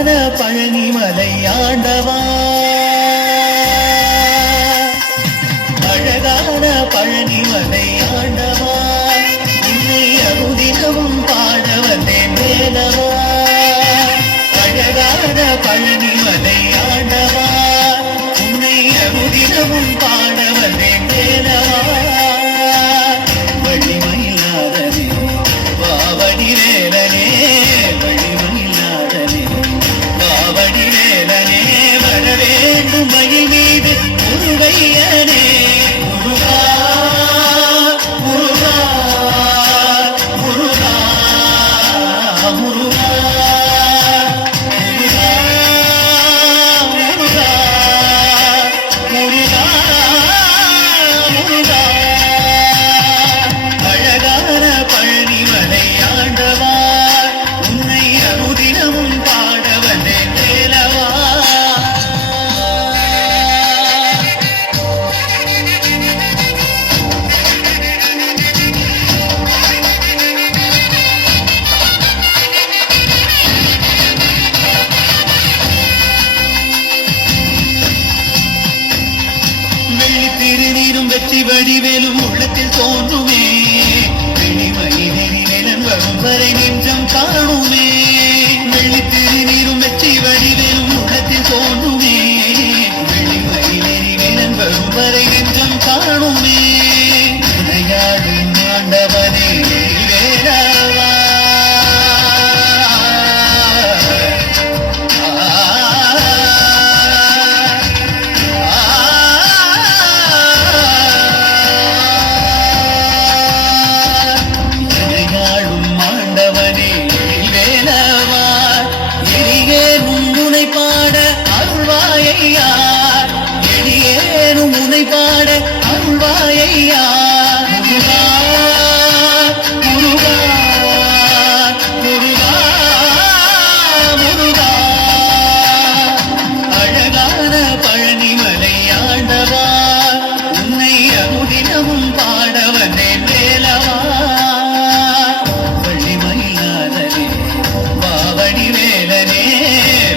பழனிமலை ஆண்டவா, அழகான பழனிமலை ஆண்டவா, உன்னை அனுதினமும் பாட வந்தேன் வேலவா. அழகான பழனிமலை ஆண்டவா, உன்னை அனுதினமும் பாட வந்தேன் வேலவா. வழிமயிலாதனே பாவடி வேலனே, வழிமயிலாதனே பாவடி வேலனே, வர வேண்டும் மயில் மீது முருகையனே. முருகா முருகா முருகா முருகா முருகா முருகா முருகா முருகா. அழகான பழனிமலை ஆண்டவா, உன்னை அனுதினமும் பாட வந்தேன் வேலவா. திருநீரும் வெற்றி வடிவேலும் உள்ளத்தில் தோன்றுமே, வெளிமயிலேன் வரும் வரை நெஞ்சம் காணுமே. வெள்ளி திருநீரும் வெற்றி வடிவேலும் உள்ளத்தில் தோன்றுமே, வெளிமயிலேன் வரும் வரை நெஞ்சம் காணுமே. விளையாடும் ஆண்டவனே வேலவா, எளியேனும் உனை பாட அருள்வாயையா. முருகா முருகா முருகா முருகா. அழகான பழனிமலை ஆண்டவா, உன்னை அனுதினமும் பாட வந்தேன் வேலவா. வள்ளிமயிலாதனே பாவடி வேலனே,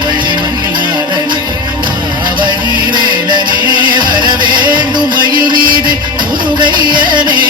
வள்ளிமயிலாதனே பாவடி வேலனே, வர வேண்டும் மயில் மீது முருகையனே.